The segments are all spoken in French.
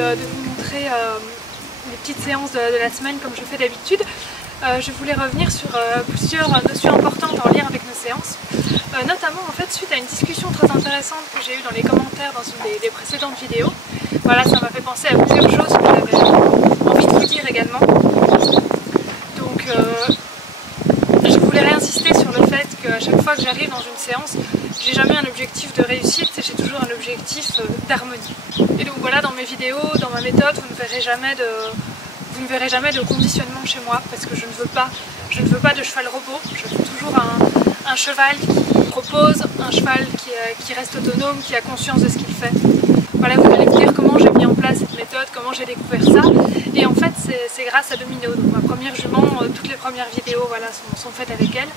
de vous montrer les petites séances de la semaine comme je fais d'habitude. Je voulais revenir sur plusieurs notions importantes en lien avec nos séances, notamment en fait suite à une discussion très intéressante que j'ai eue dans les commentaires dans une des précédentes vidéos. Voilà, ça m'a fait penser à plusieurs choses que j'avais envie de vous dire également. Donc je voulais réinsister sur le fait qu'à chaque fois que j'arrive dans une séance, j'ai jamais un objectif de réussite, j'ai toujours un objectif d'harmonie. Et donc voilà, dans mes vidéos, dans ma méthode, vous ne verrez jamais de conditionnement chez moi parce que je ne veux pas de cheval robot. Je veux toujours un cheval qui propose, un cheval qui reste autonome, qui a conscience de ce qu'il fait. Voilà, vous allez me dire comment j'ai mis en place cette méthode, comment j'ai découvert ça. Et en fait, c'est grâce à Domino. Donc ma première jument, toutes les premières vidéos voilà, sont faites avec elle.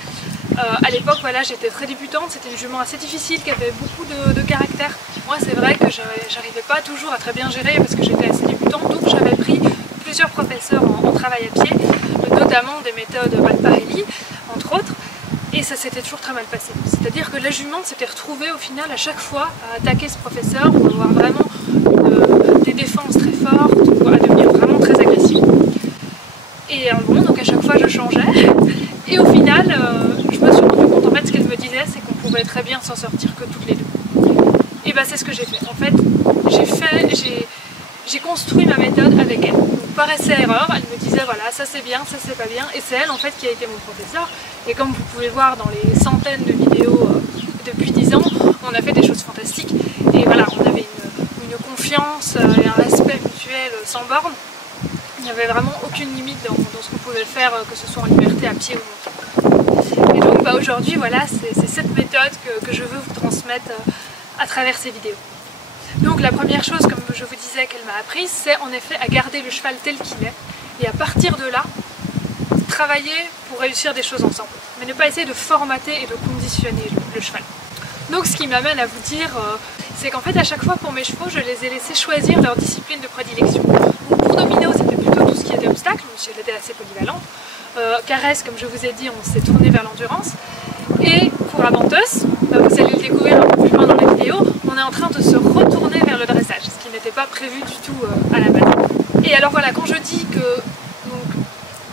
À l'époque, voilà, j'étais très débutante, c'était une jument assez difficile qui avait beaucoup de caractère. Moi, c'est vrai que j'arrivais pas toujours à très bien gérer parce que j'étais assez débutante, donc j'avais pris plusieurs professeurs en travail à pied, notamment des méthodes Valparelli, entre autres, et ça s'était toujours très mal passé. C'est-à-dire que la jument s'était retrouvée au final à chaque fois à attaquer ce professeur pour avoir vraiment des défenses très fortes ou à devenir vraiment très agressive. Et bon, donc à chaque fois je changeais, et au final je me suis rendu compte, en fait ce qu'elle me disait c'est qu'on pouvait très bien s'en sortir que toutes les deux. Et bah c'est ce que j'ai fait. En fait, j'ai construit ma méthode avec elle. Donc par essai-erreur, elle me disait voilà, ça c'est bien, ça c'est pas bien, et c'est elle en fait qui a été mon professeur. Et comme vous pouvez voir dans les centaines de vidéos depuis 10 ans, on a fait des choses fantastiques. Et voilà, on avait une confiance et un respect mutuel sans borne. Il n'y avait vraiment aucune limite dans ce qu'on pouvait faire, que ce soit en liberté, à pied ou non. Et donc bah, aujourd'hui, voilà, c'est cette méthode que je veux vous transmettre à travers ces vidéos. Donc la première chose, comme je vous disais, qu'elle m'a apprise, c'est en effet à garder le cheval tel qu'il est. Et à partir de là, travailler pour réussir des choses ensemble. Mais ne pas essayer de formater et de conditionner le cheval. Donc ce qui m'amène à vous dire, c'est qu'en fait à chaque fois pour mes chevaux, je les ai laissés choisir leur discipline de prédilection. Donc pour Domino, c'était plutôt tout ce qui était obstacle, même si elle était assez polyvalente. Caresse, comme je vous ai dit, on s'est tourné vers l'endurance. Et pour Aventeuse, vous allez le découvrir un peu plus loin dans la vidéo, on est en train de se retourner vers le dressage, ce qui n'était pas prévu du tout à la base. Et alors voilà, quand je dis que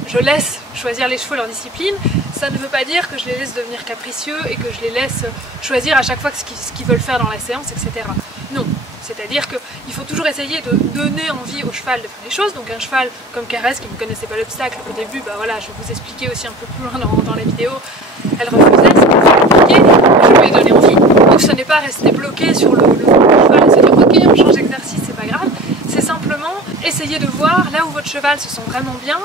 je laisse choisir les chevaux leur discipline, ça ne veut pas dire que je les laisse devenir capricieux et que je les laisse choisir à chaque fois ce qu'ils veulent faire dans la séance, etc. Non, c'est-à-dire qu'il faut toujours essayer de donner envie au cheval de faire les choses. Donc un cheval comme Caresse qui ne connaissait pas l'obstacle au début, bah voilà, je vais vous expliquer aussi un peu plus loin dans la vidéo, elle refusait, c'était très compliqué, je lui ai donné envie. Donc ce n'est pas rester bloqué sur le cheval et se dire ok, on change d'exercice, c'est pas grave. C'est simplement essayer de voir là où votre cheval se sent vraiment bien,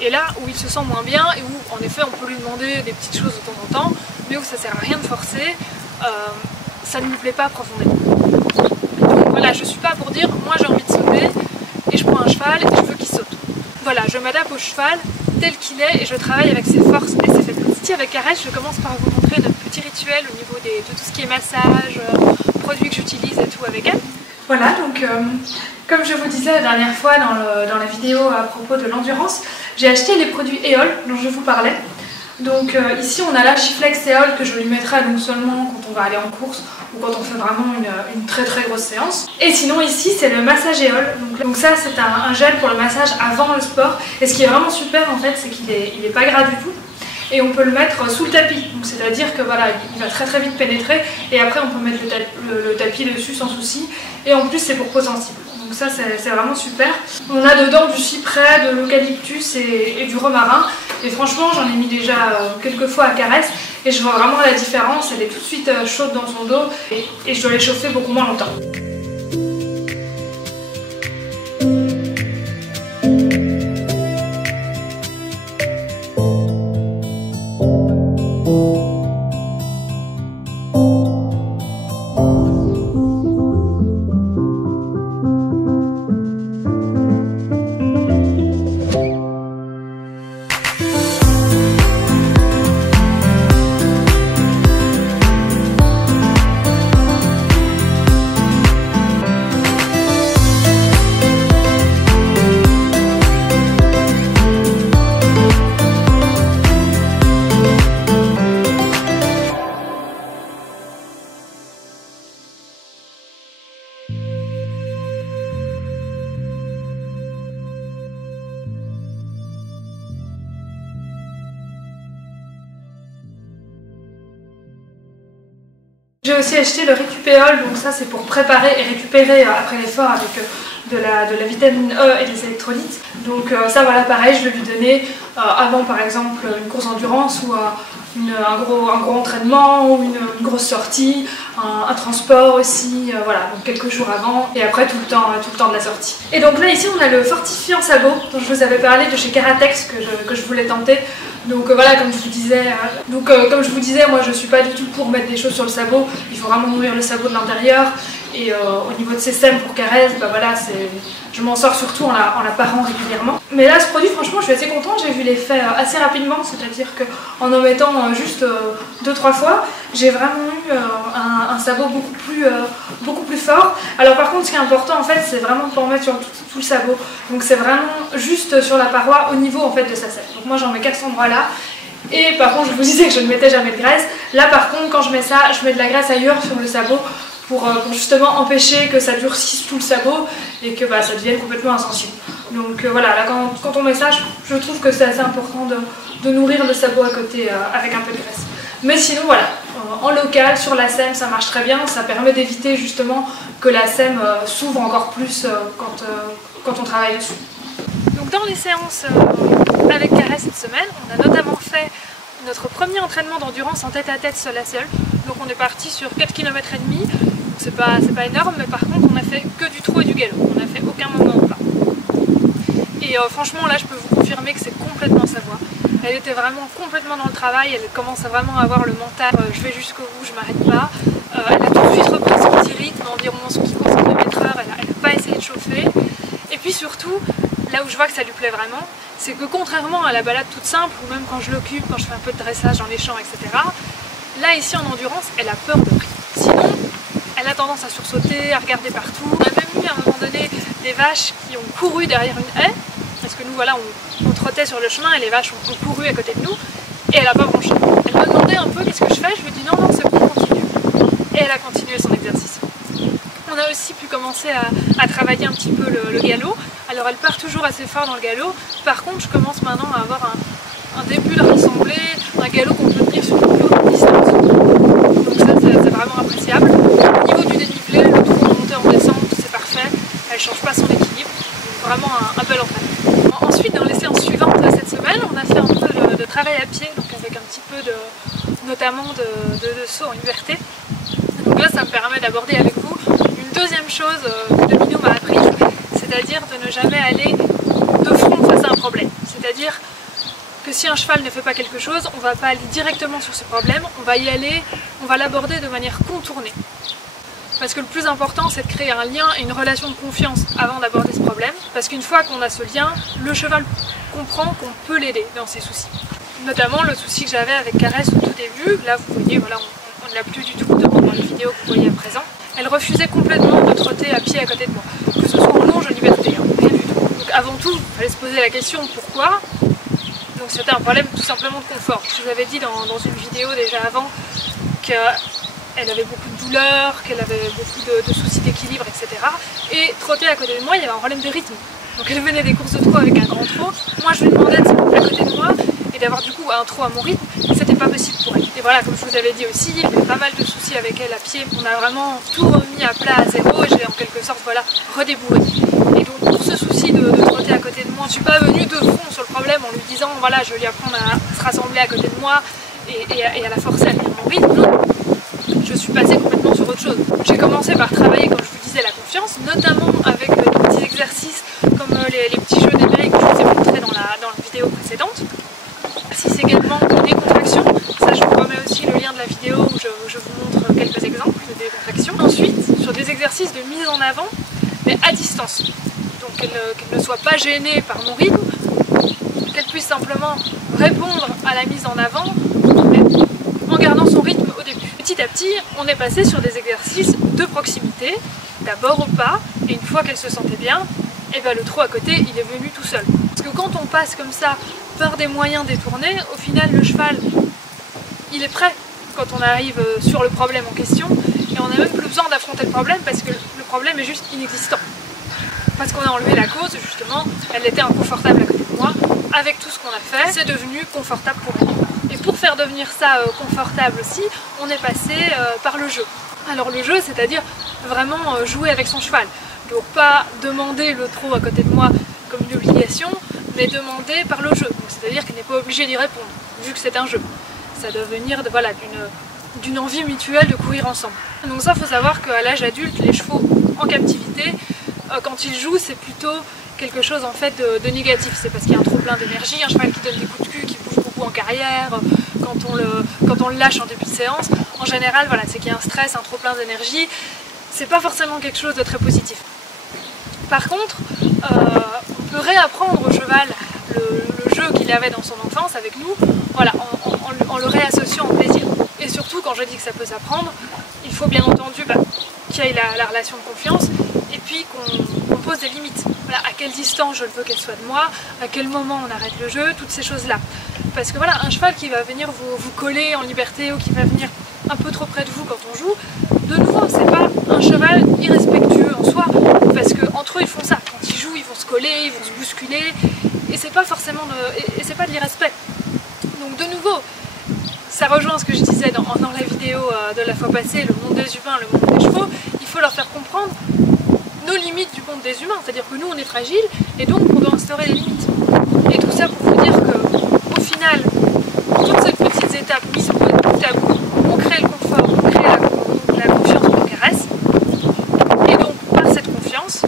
et là où il se sent moins bien et où en effet on peut lui demander des petites choses de temps en temps, mais où ça sert à rien de forcer, ça ne lui plaît pas profondément. Donc voilà, je suis pas pour dire moi j'ai envie de sauter et je prends un cheval et je veux qu'il saute. Voilà, je m'adapte au cheval tel qu'il est et je travaille avec ses forces et ses faiblesses. Ici avec Caresse, je commence par vous montrer notre petit rituel au niveau de tout ce qui est massage, produits que j'utilise et tout avec elle. Voilà, donc comme je vous disais la dernière fois dans la vidéo à propos de l'endurance, j'ai acheté les produits Éole dont je vous parlais. Donc ici on a la Chiflex Éole que je lui mettrai donc seulement quand on va aller en course ou quand on fait vraiment une très très grosse séance. Et sinon ici c'est le massage Éole. Donc ça c'est un gel pour le massage avant le sport. Et ce qui est vraiment super en fait c'est qu'il est pas gras du tout. Et on peut le mettre sous le tapis, donc c'est-à-dire que voilà, il va très très vite pénétrer et après on peut mettre le tapis dessus sans souci. Et en plus c'est pour peau sensible. Donc ça c'est vraiment super. On a dedans du cyprès, de l'eucalyptus et du romarin. Et franchement j'en ai mis déjà quelques fois à Caresse et je vois vraiment la différence. Elle est tout de suite chaude dans son dos et je dois les chauffer beaucoup moins longtemps. J'ai aussi acheté le Récupéol, donc ça c'est pour préparer et récupérer après l'effort avec de la vitamine E et des électrolytes. Donc ça voilà, pareil, je vais lui donner avant par exemple une course d'endurance ou un gros entraînement ou une grosse sortie, un transport aussi, voilà, donc quelques jours avant et après tout le temps de la sortie. Et donc là ici on a le fortifiant sabot dont je vous avais parlé de chez Karatex que je voulais tenter. Donc voilà, comme je vous disais, moi je suis pas du tout pour mettre des choses sur le sabot, il faut vraiment nourrir le sabot de l'intérieur. Et au niveau de ces sèmes pour caresse, bah voilà, je m'en sors surtout en la parant régulièrement. Mais là, ce produit, franchement, je suis assez contente. J'ai vu l'effet assez rapidement, c'est-à-dire qu'en en mettant juste 2-3 fois, j'ai vraiment eu un sabot beaucoup plus fort. Alors par contre, ce qui est important, en fait, c'est vraiment de ne pas en mettre sur tout le sabot. Donc c'est vraiment juste sur la paroi au niveau en fait de sa sève. Donc moi, j'en mets qu'à cet endroit-là. Et par contre, je vous disais que je ne mettais jamais de graisse. Là, par contre, quand je mets ça, je mets de la graisse ailleurs sur le sabot pour justement empêcher que ça durcisse tout le sabot et que ça devienne complètement insensible. Donc voilà, là quand on met ça, je trouve que c'est assez important de nourrir le sabot à côté avec un peu de graisse. Mais sinon voilà, en local, sur la sème, ça marche très bien, ça permet d'éviter justement que la sème s'ouvre encore plus quand on travaille dessus. Donc dans les séances avec Caresse cette semaine, on a notamment fait notre premier entraînement d'endurance en tête-à-tête seul à seul. Donc on est parti sur 4,5 km. C'est pas énorme, mais par contre on a fait que du trot et du galop. On n'a fait aucun moment au plat. Et franchement là je peux vous confirmer que c'est complètement sa voie. Elle était vraiment complètement dans le travail, elle commence à vraiment avoir le mental, je vais jusqu'au bout, je m'arrête pas. Elle a tout de suite repris son petit rythme, environ 11 km/h, elle n'a pas essayé de chauffer. Et puis surtout, là où je vois que ça lui plaît vraiment, c'est que contrairement à la balade toute simple, ou même quand je l'occupe, quand je fais un peu de dressage dans les champs, etc., là ici en endurance, elle a peur de rien. Sinon, elle a tendance à sursauter, à regarder partout. On a même eu à un moment donné des vaches qui ont couru derrière une haie, parce que nous voilà, on trottait sur le chemin et les vaches ont couru à côté de nous, et elle n'a pas bronché. Elle m'a demandé un peu qu'est-ce que je fais, je lui ai dit non, c'est bon, continue. Et elle a continué son exercice. On a aussi pu commencer à travailler un petit peu le galop. Alors elle part toujours assez fort dans le galop, par contre je commence maintenant à avoir un début de rassemblée, un galop qu'on peut tenir sur une plus grande distance. Donc ça c'est vraiment appréciable. Au niveau du dénivelé, le trou en montée en descente, c'est parfait, elle ne change pas son équilibre, donc vraiment un bel entraînement. Ensuite dans les séances suivantes cette semaine, on a fait un peu de travail à pied, donc avec un petit peu notamment de saut en URT. Donc là ça me permet d'aborder avec vous une deuxième chose que Domino m'a appris, c'est-à-dire de ne jamais aller de front face à un problème. C'est-à-dire que si un cheval ne fait pas quelque chose, on ne va pas aller directement sur ce problème, on va y aller, on va l'aborder de manière contournée. Parce que le plus important, c'est de créer un lien et une relation de confiance avant d'aborder ce problème. Parce qu'une fois qu'on a ce lien, le cheval comprend qu'on peut l'aider dans ses soucis. Notamment le souci que j'avais avec Caresse au tout début, là vous voyez, voilà, on ne l'a plus du tout dans les vidéos que vous voyez à présent. Elle refusait complètement de trotter à pied à côté de moi, que ce soit en longe ou liberté, rien du tout. Donc avant tout, il fallait se poser la question pourquoi. Donc c'était un problème tout simplement de confort. Je vous avais dit dans une vidéo déjà avant qu'elle avait beaucoup de douleurs, qu'elle avait beaucoup de soucis d'équilibre, etc. Et trotter à côté de moi, il y avait un problème de rythme. Donc elle venait des courses de trot avec un grand trot. Moi je lui demandais de se mettre à côté de moi et d'avoir du coup un trot à mon rythme, c'était pas possible pour elle. Et voilà, comme je vous avais dit aussi, il y avait pas mal de soucis avec elle à pied. On a vraiment tout remis à plat à zéro et je l'ai en quelque sorte redébourré. Et donc pour ce souci de trotter à côté de moi, je suis pas venue de front sur le problème en lui disant voilà, je vais lui apprendre à se rassembler à côté de moi et à la forcer à tenir mon rythme. Non, je suis passée complètement sur autre chose. J'ai commencé par travailler, comme je vous disais, la confiance, notamment avec des petits exercices comme les petits jeux d'éveil que je vous ai montrés dans la vidéo précédente. C'est également des décontraction, ça je vous remets aussi le lien de la vidéo où je vous montre quelques exemples de décontraction. Ensuite, sur des exercices de mise en avant, mais à distance. Donc qu'elle ne soit pas gênée par mon rythme, qu'elle puisse simplement répondre à la mise en avant, mais en gardant son rythme au début. Petit à petit, on est passé sur des exercices de proximité, d'abord au pas, et une fois qu'elle se sentait bien, et ben le trot à côté, il est venu tout seul. Parce que quand on passe comme ça par des moyens détournés, au final le cheval, il est prêt quand on arrive sur le problème en question, et on n'a même plus besoin d'affronter le problème parce que le problème est juste inexistant. Parce qu'on a enlevé la cause, justement, elle était inconfortable à côté de moi. Avec tout ce qu'on a fait, c'est devenu confortable pour elle. Et pour faire devenir ça confortable aussi, on est passé par le jeu. Alors le jeu, c'est-à-dire vraiment jouer avec son cheval. Donc pas demander le trot à côté de moi comme une obligation, mais demander par le jeu. C'est-à-dire qu'il n'est pas obligé d'y répondre, vu que c'est un jeu. Ça doit venir de, voilà, d'une envie mutuelle de courir ensemble. Donc ça, il faut savoir qu'à l'âge adulte, les chevaux en captivité, quand ils jouent, c'est plutôt quelque chose en fait de négatif. C'est parce qu'il y a un trop plein d'énergie, un cheval qui donne des coups de cul, qui bouge beaucoup en carrière, quand on le lâche en début de séance. En général, voilà, c'est qu'il y a un stress, un trop plein d'énergie. C'est pas forcément quelque chose de très positif. Par contre, on peut réapprendre au cheval le jeu qu'il avait dans son enfance avec nous, voilà, en le réassociant au plaisir. Et surtout, quand je dis que ça peut s'apprendre, il faut bien entendu qu'il y ait la relation de confiance et puis qu'on pose des limites. Voilà, à quelle distance je veux qu'elle soit de moi, à quel moment on arrête le jeu, toutes ces choses-là. Parce que voilà, un cheval qui va venir vous coller en liberté ou qui va venir un peu trop près de vous quand on joue, de nouveau, c'est pas un cheval irrespectueux en soi, parce qu'entre eux ils font ça. Quand ils jouent, ils vont se coller, ils vont se bousculer, et c'est pas forcément c'est pas de l'irrespect. Donc de nouveau, ça rejoint ce que je disais dans la vidéo de la fois passée, le monde des humains, le monde des chevaux. Il faut leur faire comprendre nos limites du monde des humains, c'est-à-dire que nous on est fragiles et donc on doit instaurer des limites. Et tout ça pour vous dire que au final, toutes ces petites étapes mises bout à bout, on crée le confort, on crée la confiance pour caresse. Et donc par cette confiance,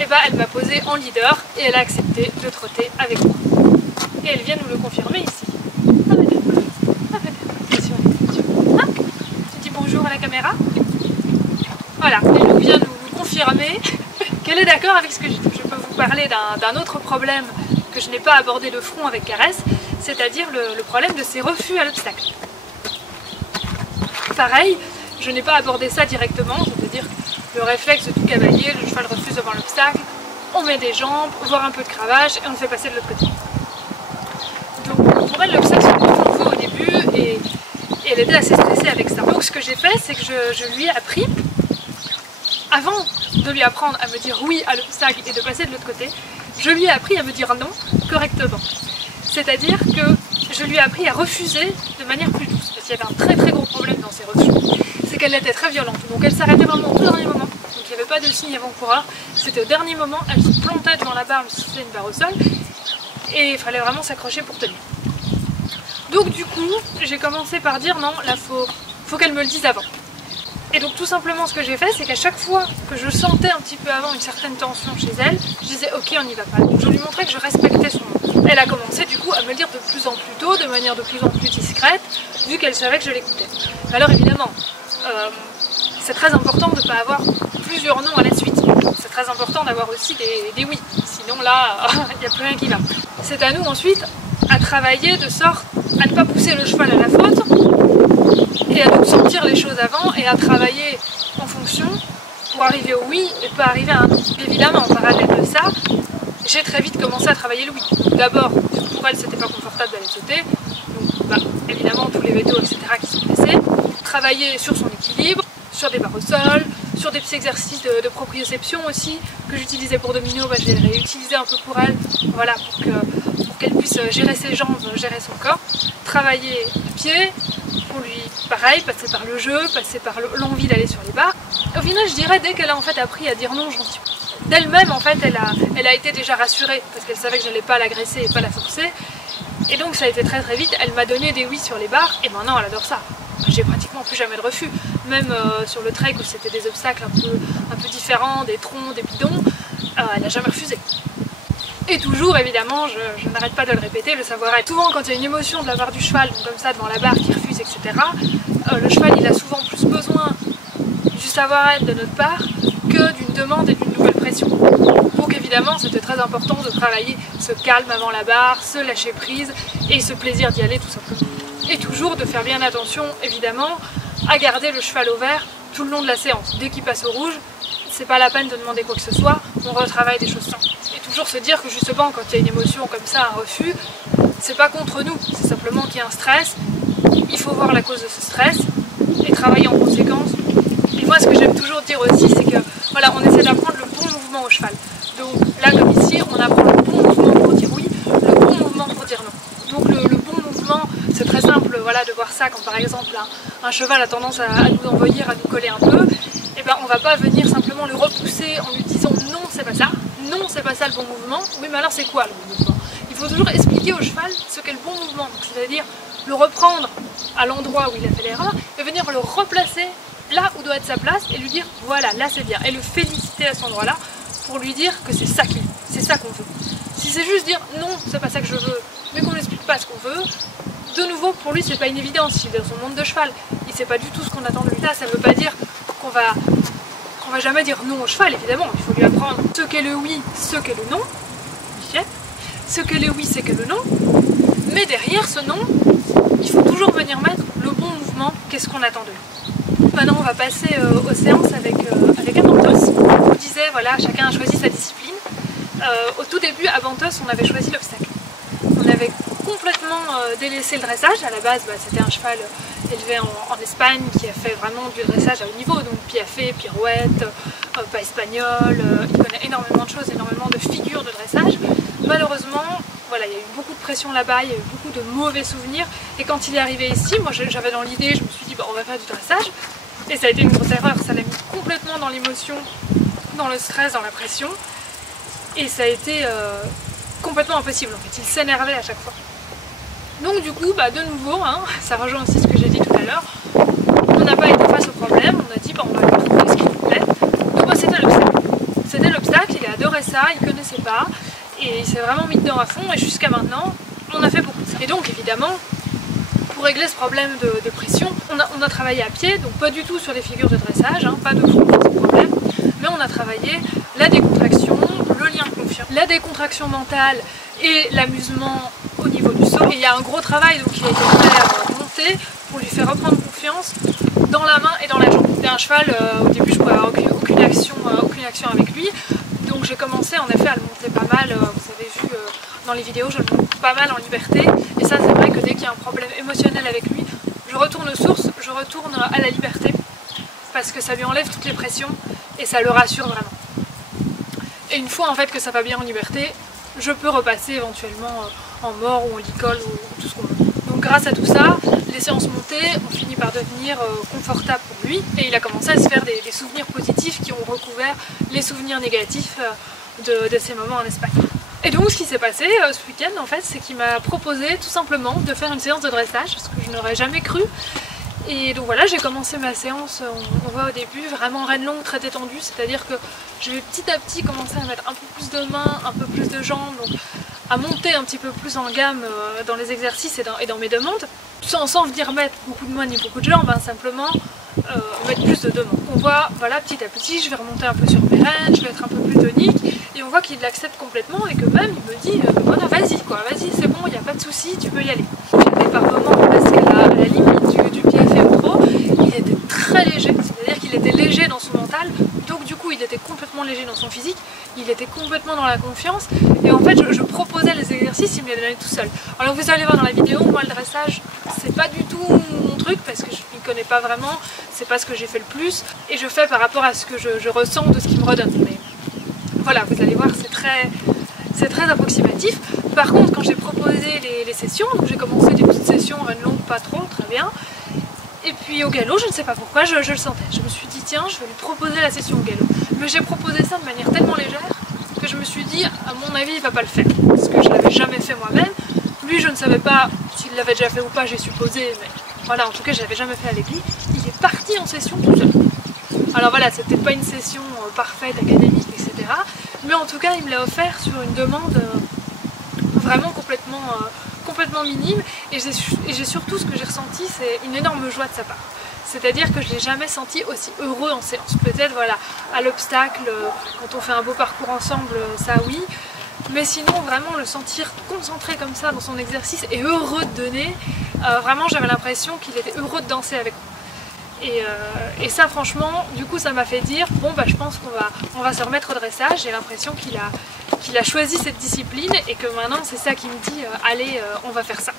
eh ben, elle m'a posé en leader et elle a accepté de trotter avec moi. Et elle vient nous le confirmer ici. Ah madame, attention, attention. Ah, tu dis bonjour à la caméra. Voilà, elle vient nous confirmer qu'elle est d'accord avec ce que je dis. Je peux vous parler d'un autre problème que je n'ai pas abordé de front avec Caresse, c'est-à-dire le problème de ses refus à l'obstacle. Pareil, je n'ai pas abordé ça directement, c'est-à-dire le réflexe de tout cavalier, le cheval refuse devant l'obstacle, on met des jambes, voire un peu de cravache et on le fait passer de l'autre côté. Donc pour elle, l'obstacle c'était tout nouveau au début et elle était assez stressée avec ça. Donc ce que j'ai fait, c'est que je lui ai appris, avant de lui apprendre à me dire oui à l'obstacle et de passer de l'autre côté, je lui ai appris à me dire non correctement. C'est-à-dire que je lui ai appris à refuser de manière plus douce, parce qu'il y avait un très très gros problème dans ses refus, c'est qu'elle était très violente, donc elle s'arrêtait vraiment au tout dernier moment, donc il n'y avait pas de signe avant-coureur, c'était au dernier moment, elle se plantait devant la barre, elle me soufflait une barre au sol, et il fallait vraiment s'accrocher pour tenir. Donc du coup, j'ai commencé par dire non, là faut qu'elle me le dise avant. Et donc tout simplement ce que j'ai fait, c'est qu'à chaque fois que je sentais un petit peu avant une certaine tension chez elle, je disais ok on n'y va pas. Donc je lui montrais que je respectais son nom. Elle a commencé du coup à me le dire de plus en plus tôt, de manière de plus en plus discrète, vu qu'elle savait que je l'écoutais. Alors évidemment, c'est très important de ne pas avoir plusieurs noms à la suite. C'est très important d'avoir aussi des oui, sinon là, il n'y a plus rien qui va. C'est à nous ensuite à travailler de sorte à ne pas pousser le cheval à la faute, et à donc sentir les choses avant et à travailler en fonction pour arriver au oui et pas arriver à un non. Évidemment, en parallèle de ça, j'ai très vite commencé à travailler le oui. D'abord, pour elle, c'était pas confortable d'aller sauter, donc évidemment tous les vétos, etc. qui sont blessés. Travailler sur son équilibre, sur des barres au sol, sur des petits exercices de proprioception aussi, que j'utilisais pour Domino, je les réutilisais un peu pour elle, voilà, pour qu'elle puisse gérer ses jambes, gérer son corps. Travailler le pied, pour lui, pareil, passer par le jeu, passer par l'envie d'aller sur les barres. Au final, je dirais, dès qu'elle a en fait appris à dire non gentiment, d'elle-même, en fait, elle a été déjà rassurée, parce qu'elle savait que je n'allais pas l'agresser et pas la forcer. Et donc ça a été très très vite, elle m'a donné des oui sur les barres, et maintenant elle adore ça. J'ai pratiquement plus jamais de refus. Même sur le trek où c'était des obstacles un peu différents, des troncs, des bidons, elle n'a jamais refusé. Et toujours, évidemment, je n'arrête pas de le répéter, le savoir-être. Souvent, quand il y a une émotion de la part du cheval, donc comme ça, devant la barre, qui refuse, etc., le cheval, il a souvent plus besoin du savoir-être de notre part que d'une demande et d'une nouvelle pression. Donc évidemment, c'était très important de travailler ce calme avant la barre, ce lâcher prise et ce plaisir d'y aller tout simplement. Et toujours de faire bien attention, évidemment, à garder le cheval au vert tout le long de la séance. Dès qu'il passe au rouge, c'est pas la peine de demander quoi que ce soit, on retravaille des choses simples. Et toujours se dire que justement, quand il y a une émotion comme ça, un refus, c'est pas contre nous, c'est simplement qu'il y a un stress, il faut voir la cause de ce stress et travailler en conséquence. Et moi, ce que j'aime toujours dire aussi, c'est que voilà, on essaie d'apprendre le bon mouvement au cheval. Donc là, comme ici, on apprend le bon mouvement pour dire oui, le bon mouvement pour dire non. Donc le bon mouvement, c'est très simple. par exemple un cheval a tendance à nous envahir, à nous coller un peu, et ben on va pas venir simplement le repousser en lui disant non c'est pas ça, non c'est pas ça le bon mouvement, oui mais alors c'est quoi le bon mouvement? Il faut toujours expliquer au cheval ce qu'est le bon mouvement, c'est-à-dire le reprendre à l'endroit où il a fait l'erreur et venir le replacer là où doit être sa place et lui dire voilà là c'est bien, et le féliciter à cet endroit là pour lui dire que c'est ça qu'il veut, c'est ça qu'on veut. Si c'est juste dire non c'est pas ça que je veux, mais qu'on n'explique pas ce qu'on veut, de nouveau pour lui c'est pas une évidence, il est dans son monde de cheval, il sait pas du tout ce qu'on attend de lui. Là ça veut pas dire qu'on va jamais dire non au cheval, évidemment, il faut lui apprendre ce qu'est le oui, ce qu'est le non, ce qu'est le oui, c'est que le non, mais derrière ce non, il faut toujours venir mettre le bon mouvement, qu'est-ce qu'on attend de lui. Maintenant on va passer aux séances avec Avantos. Je vous disais, voilà, chacun a choisi sa discipline. Au tout début, Avantos, on avait choisi l'obstacle. On avait complètement délaissé le dressage. À la base, c'était un cheval élevé en Espagne qui a fait vraiment du dressage à haut niveau, donc piaffe, pirouette, pas espagnol, il connaît énormément de choses, énormément de figures de dressage. Malheureusement, voilà, il y a eu beaucoup de pression là-bas, il y a eu beaucoup de mauvais souvenirs, et quand il est arrivé ici, moi j'avais dans l'idée, je me suis dit on va faire du dressage, et ça a été une grosse erreur, ça l'a mis complètement dans l'émotion, dans le stress, dans la pression, et ça a été complètement impossible en fait, il s'énervait à chaque fois. Donc du coup, de nouveau, ça rejoint aussi ce que j'ai dit tout à l'heure, on n'a pas été face au problème, on a dit on va lui trouver ce qu'il nous plaît, donc c'était l'obstacle. C'était l'obstacle, il a adoré ça, il connaissait pas, et il s'est vraiment mis dedans à fond, et jusqu'à maintenant, on a fait beaucoup de ça. Et donc évidemment, pour régler ce problème de pression, on a travaillé à pied, donc pas du tout sur les figures de dressage, pas de problème, mais on a travaillé la décontraction, le lien de confiance, la décontraction mentale et l'amusement au niveau du saut. Et il y a un gros travail donc, qui a été fait monter pour lui faire reprendre confiance dans la main et dans la jambe. C'était un cheval, au début je ne pouvais avoir aucune action avec lui, donc j'ai commencé en effet à le monter pas mal, vous avez vu dans les vidéos, je le monte pas mal en liberté, et ça c'est vrai que dès qu'il y a un problème émotionnel avec lui, je retourne aux sources, je retourne à la liberté, parce que ça lui enlève toutes les pressions et ça le rassure vraiment. Et une fois en fait que ça va bien en liberté, je peux repasser éventuellement en mort ou en licol ou tout ce qu'on veut. Donc grâce à tout ça, les séances montées ont fini par devenir confortables pour lui, et il a commencé à se faire des souvenirs positifs qui ont recouvert les souvenirs négatifs de ces moments en Espagne. Et donc ce qui s'est passé ce week-end en fait, c'est qu'il m'a proposé tout simplement de faire une séance de dressage, ce que je n'aurais jamais cru. Et donc voilà, j'ai commencé ma séance, on voit au début, vraiment reine longue, très détendue, c'est-à-dire que je vais petit à petit commencer à mettre un peu plus de mains, un peu plus de jambes, donc à monter un petit peu plus en gamme dans les exercices et dans mes demandes, sans venir mettre beaucoup de mains ni beaucoup de jambes, simplement mettre plus de demandes. On voit, voilà, petit à petit, je vais remonter un peu sur mes rênes, je vais être un peu plus tonique, et on voit qu'il l'accepte complètement et que même il me dit voilà, vas-y quoi, vas-y c'est bon, il n'y a pas de souci, tu peux y aller. J'avais par moments presque à la limite du piaffe au trop, il était très léger, c'est-à-dire qu'il était léger dans son mental, donc du coup il était complètement léger dans son physique, il était complètement dans la confiance, et en fait je proposais les exercices, il me les donnait tout seul. Alors vous allez voir dans la vidéo, moi le dressage c'est pas du tout mon truc parce que je ne connais pas vraiment, c'est pas ce que j'ai fait le plus, et je fais par rapport à ce que je ressens de ce qu'il me redonne. Mais voilà, vous allez voir, c'est très approximatif. Par contre, quand j'ai proposé les sessions, donc j'ai commencé des petites sessions, une longue pas trop, très bien. Et puis au galop, je ne sais pas pourquoi, je le sentais. Je me suis dit tiens, je vais lui proposer la session au galop. Mais j'ai proposé ça de manière tellement légère que je me suis dit, à mon avis, il va pas le faire. Parce que je l'avais jamais fait moi-même. Lui, je ne savais pas s'il l'avait déjà fait ou pas, j'ai supposé, mais voilà, en tout cas, je l'avais jamais fait avec lui. Il est parti en session tout seul. Alors voilà, c'était pas une session parfaite, académique, etc. Mais en tout cas, il me l'a offert sur une demande vraiment complètement minime. Et j'ai surtout, ce que j'ai ressenti, c'est une énorme joie de sa part. C'est-à-dire que je ne l'ai jamais senti aussi heureux en séance. Peut-être, voilà, à l'obstacle, quand on fait un beau parcours ensemble, ça oui. Mais sinon, vraiment le sentir concentré comme ça dans son exercice et heureux de donner, vraiment j'avais l'impression qu'il était heureux de danser avec moi. Et ça franchement, du coup ça m'a fait dire, bon je pense qu'on va se remettre au dressage. J'ai l'impression qu'il a choisi cette discipline et que maintenant c'est ça qui me dit, allez on va faire ça.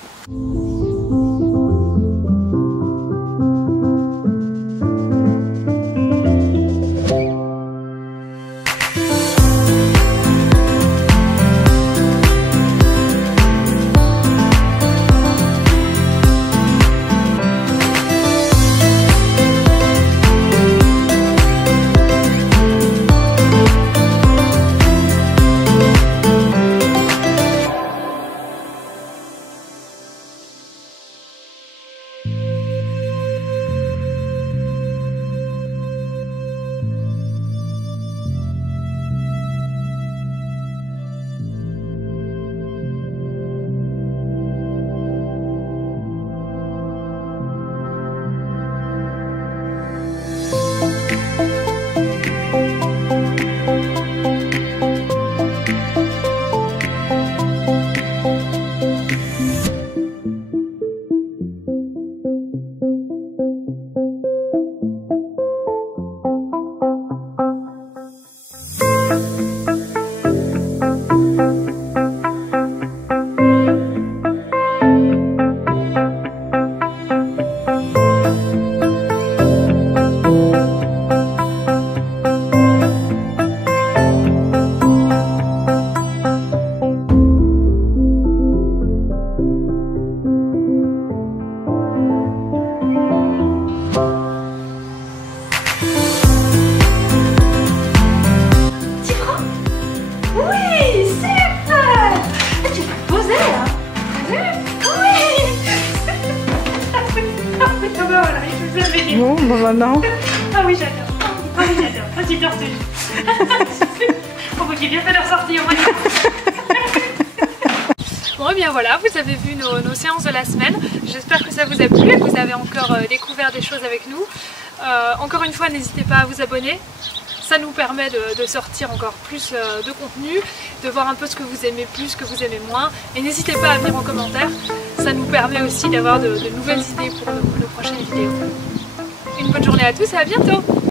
Bon, bah maintenant. Ah oui, j'adore. Ah oui, j'adore. Ah, tu dors dessus. On voit qu'il est bien fait de ressortir. Bon, et bien voilà, vous avez vu nos séances de la semaine. J'espère que ça vous a plu et que vous avez encore découvert des choses avec nous. Encore une fois, n'hésitez pas à vous abonner. Ça nous permet de sortir encore plus de contenu, de voir un peu ce que vous aimez plus, ce que vous aimez moins. Et n'hésitez pas à venir en commentaire. Ça nous permet aussi d'avoir de nouvelles idées pour nos prochaines vidéos. Une bonne journée à tous et à bientôt!